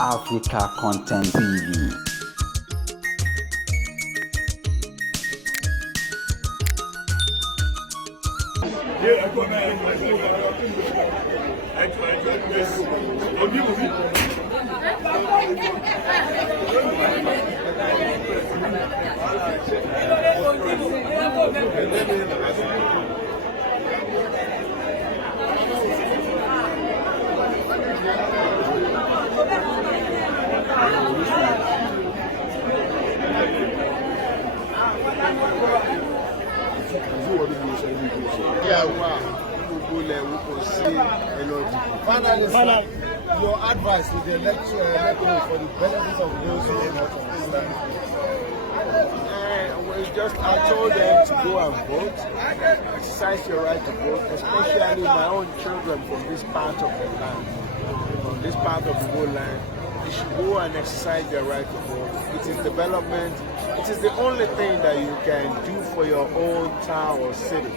Africa Content TV. Finally, your advice is the electoral for the benefit of those who do not understand. I told them to go and vote, exercise your right to vote, especially my own children from this part of the land, from this part of the whole land. They should go and exercise their right to vote. It is development. It is the only thing that you can do for your own town or city.